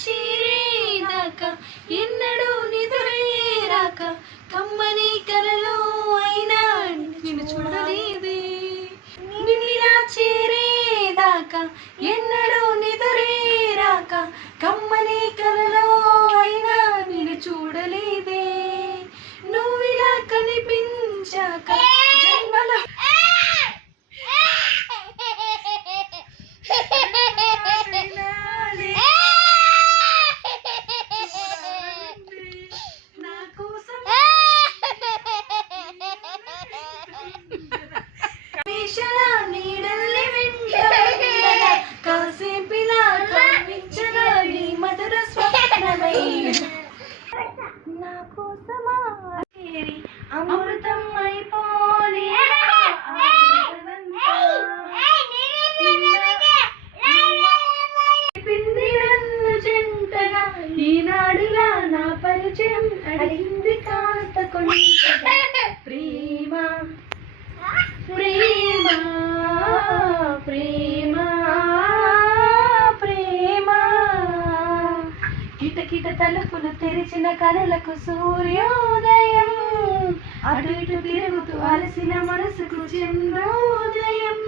చేరేదాకా ఎన్నడూ నిదురేరాక కమ్మని కలలో అయినా నిన్ను చూడలేదే నిన్నిలా చేరేదాకా ఎన్నడూ నిదురేరాక కమ్మని కలలో అయినా నిన్ను చూడలేదే నువ్విలా కనిపించాక జన్మల నీడల్లి వెంట కాసేపిలా కనిపించగా నీ మధుర స్వప్నమై నా కోసమా అమృతం అయిపోని పిండి నన్ను జంటగా ఈనాడిలా నా పరిచయం అడిగింది కాస్త కొంచెం ప్రేమ ప్రేమ ప్రేమ ప్రేమ కిటకిట తలుపులు తెరిచిన కనులకు సూర్యోదయం అటు ఇటు తిరుగుతూ అలసిన మనసుకు చంద్రోదయం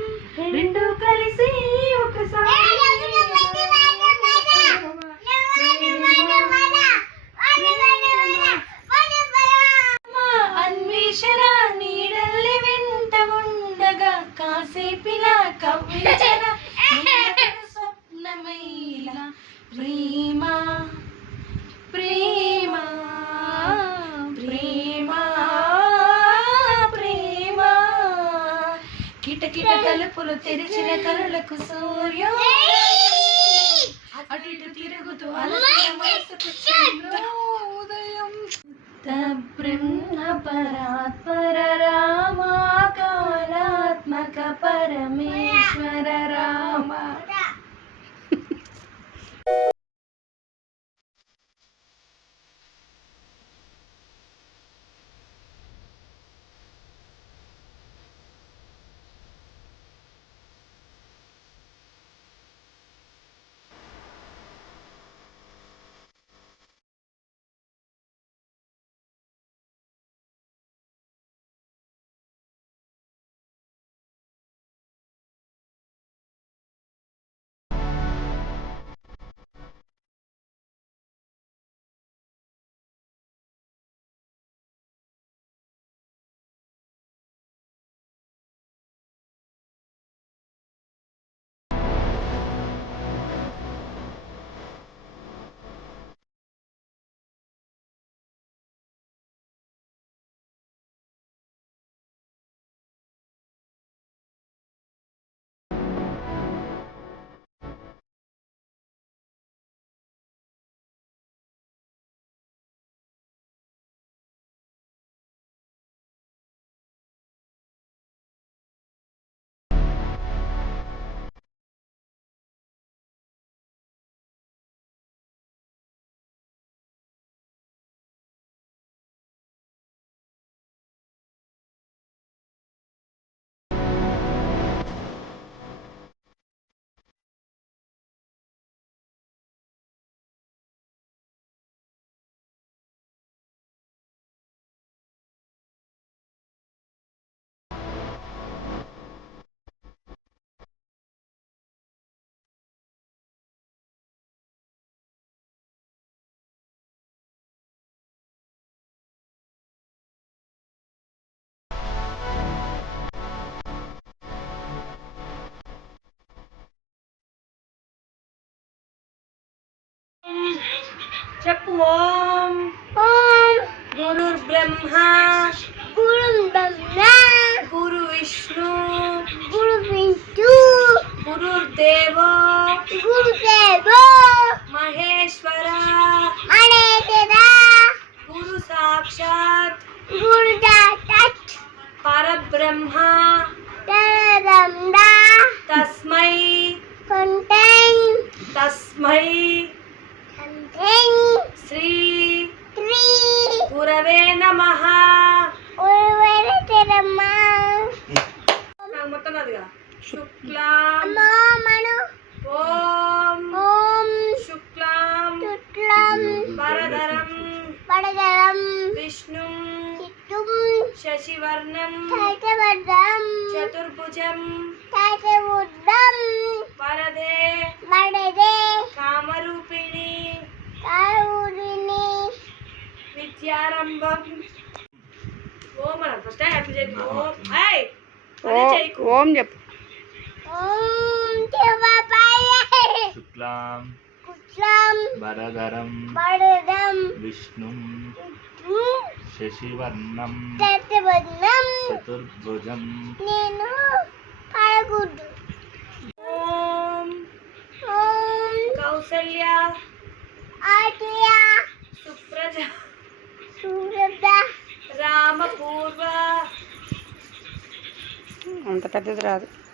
రెండు కలిసి ఒకసారి అన్వేషణ నీడల్లి వెంట ఉండగా కాసేపిలా కవ్వించన స్వప్నమైలా ప్రేమ ప్రేమ ప్రేమ ప్రేమ కిటకిట తలుపులు తెరిచిన కనులకు సూర్యోదయం అటు ఇటు తిరుగుతూ అలసిన మనసుకు చంద్రోదయం బ్రహ్మ పరాత్పర రామ కాలాత్మక పరమేశ్వర రామ చెప్పు ఓం గురుర్ బ్రహ్మ గురు విష్ణు గురుర్దేవో మహేశ్వర గురు సాక్షాత్ పరబ్రహ్మ తస్మై శ్రీ గురవే నమః. మొత్తం అదిగా శుక్లాం ఓం శుక్లాం విష్ణుం శశివర్ణం చతుర్భుజం వరదే కామరూపిణి విద్యారంభం. ఓం అన ఫస్ట్ హ్యాపీ చేయి. ఓం ఏయ్ అది చేయకు. ఓం చెప్పు. శుక్లాం వరదరం విష్ణుం శశివర్ణం చతుర్భుజం ఓం కౌసల్య సుప్రజ రామపూర్వ. అంత పెద్దది రాదు.